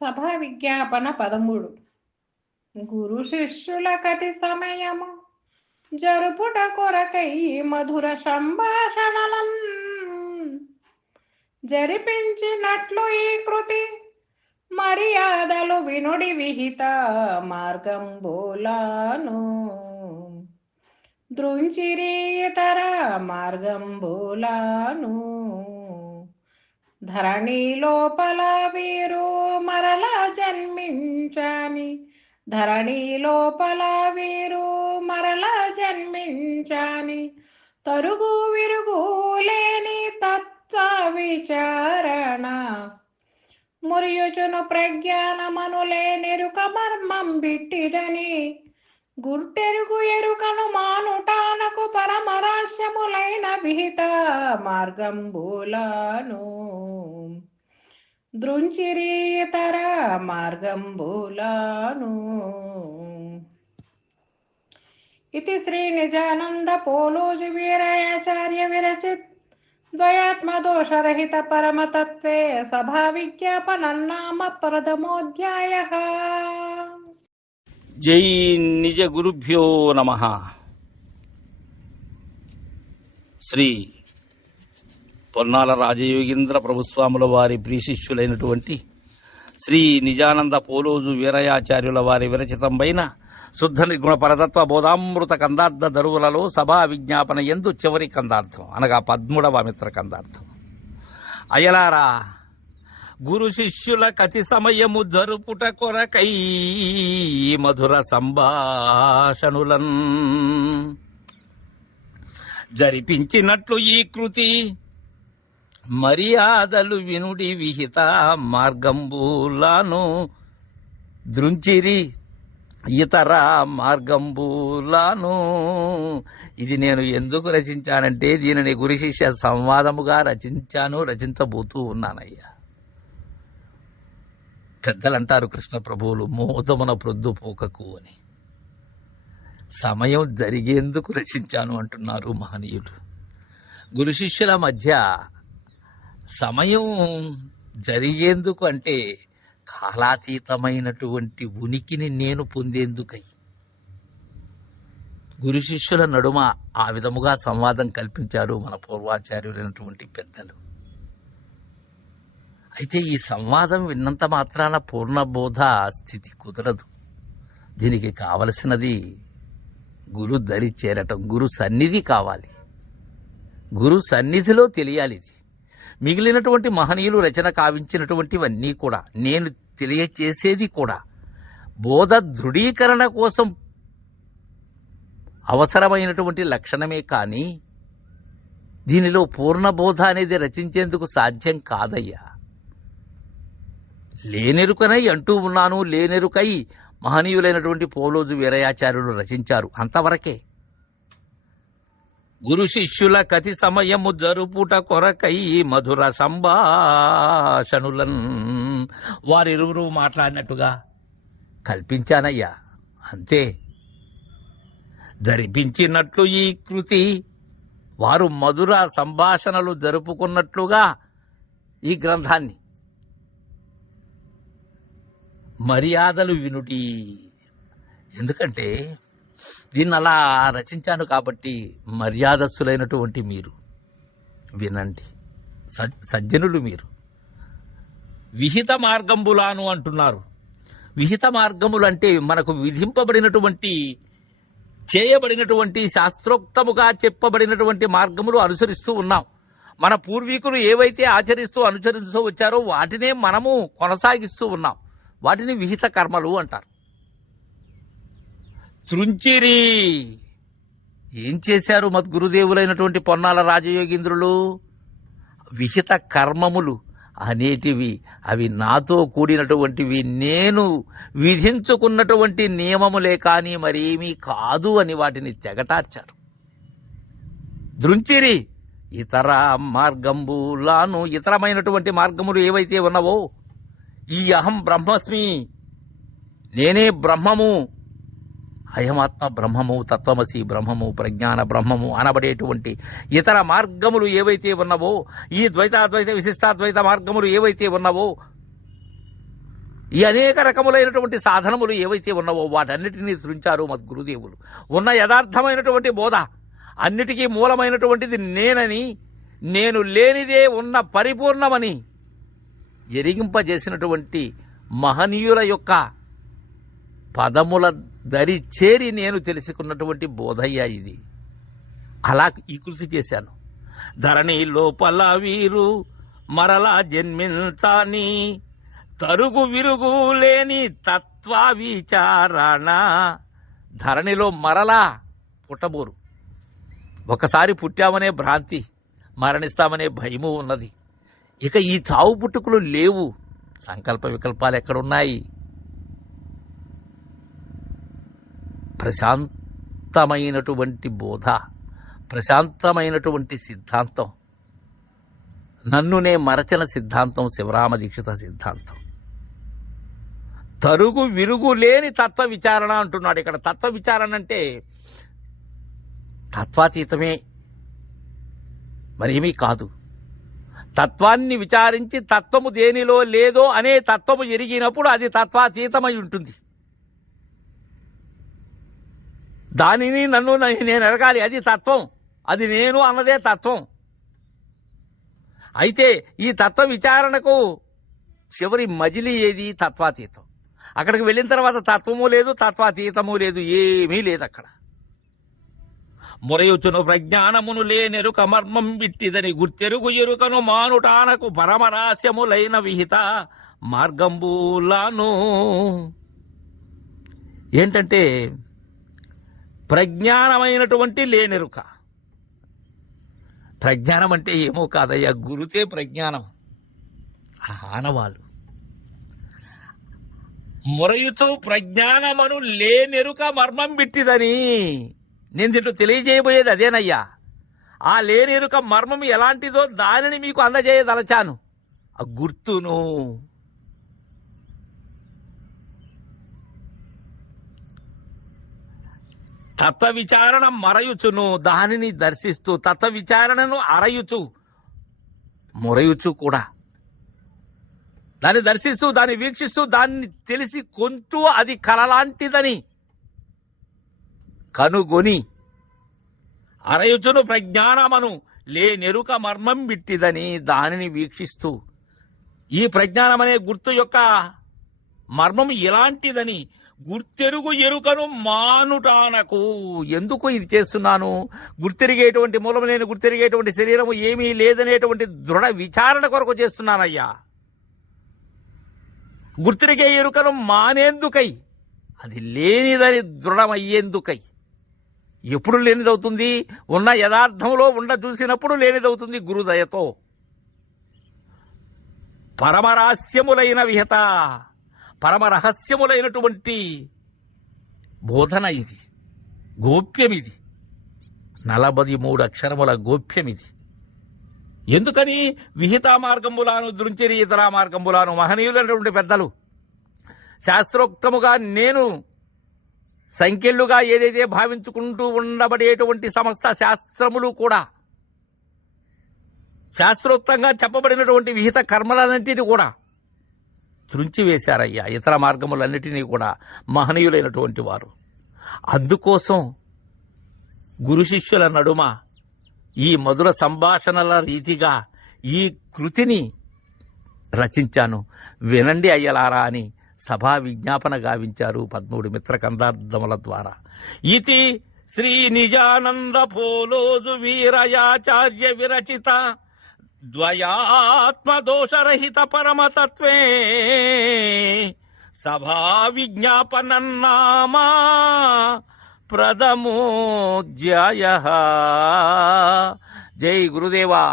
సభా విజ్ఞాపన 13. గురు శిష్యుల కతి సమయము జరుపుట కొరకై మధుర సంభాషణలన్ జరిపించినట్లు ఈ కృతి మర్యాదలు వినుడి విహిత మార్గంబులాను దృంచిరి ఇతర మార్గంబులాను ధరణి లోపల వీరు మరల జన్మించాని ధరణి లోపల వీరు మరల జన్మించాని తరుగు విరుగు లేని తత్వ విచారణ మురియుచును ప్రజ్ఞానమనులే నెరుక మర్మం బిట్టిదని గుర్తెరుగు ఎరుకను మానుటానకు పరమరహస్యములైన విహిత మార్గంబులాను దృంచిరి ఇతర మార్గంబులాను. ఇది శ్రీ నిజానంద పోలోజి వీరయాచార్య విరచిత్ ద్వయాత్మదోషరహిత పరమతత్వే సభా విజ్ఞాపనన్నామ ప్రథమోధ్యాయః. జై నిజ గురుభ్యో నమః. శ్రీ పొన్నాల రాజయోగీంద్ర ప్రభుస్వాముల వారి ప్రియశిష్యులైనటువంటి శ్రీ నిజానంద పోలోజు వీరయాచార్యుల వారి విరచితంపైన శుద్ధ నిర్గుణ పరతత్వ బోధామృత కందార్థ దరువులలో సభా విజ్ఞాపన ఎందు చివరి కందార్థం అనగా 13వ మిత్ర కందార్థం. అయలారా, గురు శిష్యుల కతి సమయము జరుపుట కొరకై మధుర సంభాషణులన్ జరిపించినట్లు ఈ కృతి మర్యాదలు వినుడి విహిత మార్గంబులాను దృంచిరి ఇతర మార్గంబులాను. ఇది నేను ఎందుకు రచించానంటే దీనిని గురు శిష్య సంవాదముగా రచించబోతూ ఉన్నానయ్యా. పెద్దలంటారు కృష్ణ ప్రభువులు మోదమున ప్రొద్దుపోకకు అని. సమయం జరిగేందుకు రచించాను అంటున్నారు మహనీయులు. గురు శిష్యుల మధ్య సమయం జరిగేందుకు అంటే కాలాతీతమైనటువంటి ఉనికిని నేను పొందేందుకై గురు శిష్యుల నడుమ ఆ విధముగా సంవాదం కల్పించారు మన పూర్వాచార్యులైనటువంటి పెద్దలు. అయితే ఈ సంవాదం విన్నంత మాత్రాన పూర్ణబోధ స్థితి కుదరదు. దీనికి కావలసినది గురు దరి చేరటం, గురు సన్నిధి కావాలి. గురు సన్నిధిలో తెలియాలి. ఇది మిగిలినటువంటి మహనీయులు రచన కావించినటువంటివన్నీ కూడా నేను తెలియచేసేది కూడా బోధ దృఢీకరణ కోసం అవసరమైనటువంటి లక్షణమే కానీ దీనిలో పూర్ణబోధ అనేది రచించేందుకు సాధ్యం కాదయ్యా. లేనెరుకనై అంటూ ఉన్నాను, లేనెరుకై మహనీయులైనటువంటి పోలోజు వీరయాచార్యులు రచించారు, అంతవరకే. గురు శిష్యుల కతి సమయము జరుపుట కొరకై మధుర సంభాషణులన్ వారిరువురు మాట్లాడినట్టుగా కల్పించానయ్యా, అంతే. జరిపించినట్లు ఈ కృతి వారు మధుర సంభాషణలు జరుపుకున్నట్లుగా ఈ గ్రంథాన్ని మర్యాదలు వినుడి. ఎందుకంటే దీన్ని అలా రచించాను కాబట్టి మర్యాదస్సులైనటువంటి మీరు వినండి, సజ్జనులు మీరు. విహిత మార్గంబులాను అంటున్నారు. విహిత మార్గములు అంటే మనకు విధింపబడినటువంటి చేయబడినటువంటి శాస్త్రోక్తముగా చెప్పబడినటువంటి మార్గములు అనుసరిస్తూ ఉన్నాం. మన పూర్వీకులు ఏవైతే ఆచరిస్తూ అనుసరిస్తూ వచ్చారో వాటినే మనము కొనసాగిస్తూ ఉన్నాం. వాటిని విహిత కర్మలు అంటారు. త్రుంచిరి ఏం చేశారు మద్గురుదేవులైనటువంటి పొన్నాల రాజయోగీంద్రులు? విహిత కర్మములు అనేటివి అవి నాతో కూడినటువంటివి, నేను విధించుకున్నటువంటి నియమములే కానీ మరేమీ కాదు అని వాటిని తెగటార్చారు. దృంచిరి ఇతర మార్గంబులాను, ఇతరమైనటువంటి మార్గములు ఏవైతే ఉన్నవో, ఈ అహం బ్రహ్మస్మి, నేనే బ్రహ్మము, అయమాత్మ బ్రహ్మము, తత్వమసి బ్రహ్మము, ప్రజ్ఞాన బ్రహ్మము అనబడేటువంటి ఇతర మార్గములు ఏవైతే ఉన్నవో, ఈ ద్వైతాద్వైత విశిష్టాద్వైత మార్గములు ఏవైతే ఉన్నవో ఈ అనేక రకములైనటువంటి సాధనములు ఏవైతే ఉన్నావో వాటన్నిటినీ సృంచారు మద్గురుదేవులు. ఉన్న యథార్థమైనటువంటి బోధ అన్నిటికీ మూలమైనటువంటిది నేనని, నేను లేనిదే ఉన్న పరిపూర్ణమని ఎరిగింపజేసినటువంటి మహనీయుల యొక్క పదముల దరి చేరి నేను తెలుసుకున్నటువంటి బోధయ్య ఇది. అలా ఈ కృషి చేశాను. ధరణి లోపల వీరు మరలా జన్మించాని, తరుగు విరుగు లేని తత్వ విచారణ. ధరణిలో మరలా పుట్టబోరు. ఒకసారి పుట్టామనే భ్రాంతి, మరణిస్తామనే భయము ఉన్నది. ఇక ఈ చావు పుట్టుకులు లేవు. సంకల్ప వికల్పాలు ఎక్కడున్నాయి? ప్రశాంతమైనటువంటి బోధ, ప్రశాంతమైనటువంటి సిద్ధాంతం, నన్నునే మరచిన సిద్ధాంతం శివరామ దీక్షిత సిద్ధాంతం. తరుగు విరుగు లేని తత్వ విచారణ అంటున్నాడు. ఇక్కడ తత్వ విచారణ అంటే తత్వాతీతమే, మరేమీ కాదు. తత్వాన్ని విచారించి తత్వము దేనిలో లేదో అనే తత్వము ఎరిగినప్పుడు అది తత్వాతీతమై ఉంటుంది. దానిని నన్ను నేను ఎరగాలి, అది తత్వం, అది నేను అన్నదే తత్వం. అయితే ఈ తత్వ విచారణకు చివరి మజిలీ ఏది? తత్వాతీతం. అక్కడికి వెళ్ళిన తర్వాత తత్వము లేదు, తత్వాతీతము లేదు, ఏమీ లేదు అక్కడ. మొరయుచును ప్రజ్ఞానమును లేనెరుక మర్మం బిట్టిదని గుర్తెరుగు ఎరుకను మానుటానకు పరమరాస్యములైన విహిత మార్గంబులాను. ఏంటంటే ప్రజ్ఞానమైనటువంటి లేనెరుక. ప్రజ్ఞానం అంటే ఏమో కాదయ్యా, గురుతే ప్రజ్ఞానం. ఆనవాళ్ళు మొరయుచు ప్రజ్ఞానమను లేనెరుక మర్మం బిట్టిదని. నేను దీంట్లో తెలియజేయబోయేది అదేనయ్యా. ఆ లేనెరుక మర్మం ఎలాంటిదో దానిని మీకు అందజేయదలచాను. ఆ గుర్తును, తత్వ విచారణ మరయుచును, దానిని దర్శిస్తూ తత్వ విచారణను అరయుచు, మొరయుచు కూడా, దాన్ని దర్శిస్తూ దాన్ని వీక్షిస్తూ దాన్ని తెలిసి కొంటూ అది కలలాంటిదని కనుగొని అరయుచును ప్రజ్ఞానమను లేనెరుక మర్మం బిట్టిదని దానిని వీక్షిస్తూ ఈ ప్రజ్ఞానమనే గుర్తు యొక్క మర్మం ఎలాంటిదని గుర్తెరుగు ఎరుకను మానుటానకు. ఎందుకు ఇది చేస్తున్నాను? గుర్తెరిగేటువంటి మూలం లేని గుర్తెరిగేటువంటి శరీరము ఏమీ లేదనేటువంటి దృఢ విచారణ కొరకు చేస్తున్నానయ్యా. గుర్తెరిగే ఎరుకను మానేందుకై, అది లేనిదని దృఢమయ్యేందుకై. ఎప్పుడు లేనిదవుతుంది? ఉన్న యథార్థంలో ఉండ చూసినప్పుడు లేనిదవుతుంది గురుదయతో. పరమరహస్యములైన విహత, పరమరహస్యములైనటువంటి బోధన ఇది, గోప్యమిది, 43 అక్షరముల గోప్యమిది. ఎందుకని? విహిత మార్గంబులాను దృంచిరి ఇతర మార్గంబులాను. మహనీయులైనటువంటి పెద్దలు శాస్త్రోక్తముగా నేను సంఖ్యలుగా ఏదైతే భావించుకుంటూ ఉండబడేటువంటి సమస్త శాస్త్రములు కూడా శాస్త్రోక్తంగా చెప్పబడినటువంటి విహిత కర్మలన్నింటినీ కూడా త్రుంచివేశారయ్యా. ఇతర మార్గములన్నిటినీ కూడా మహనీయులైనటువంటి వారు. అందుకోసం గురు శిష్యుల నడుమ ఈ మధుర సంభాషణల రీతిగా ఈ కృతిని రచించాను. వినండి అయ్యలారా అని సభా విజ్ఞాపన గావించారు 13 మిత్ర కందార్థముల ద్వారా. ఇతి శ్రీ నిజానంద పోలోజు వీరయాచార్య విరచిత ద్వయాత్మదోషరహిత పరమతత్వే సభా విజ్ఞాపనన్నామా ప్రథమోధ్యాయ. జై గురుదేవా.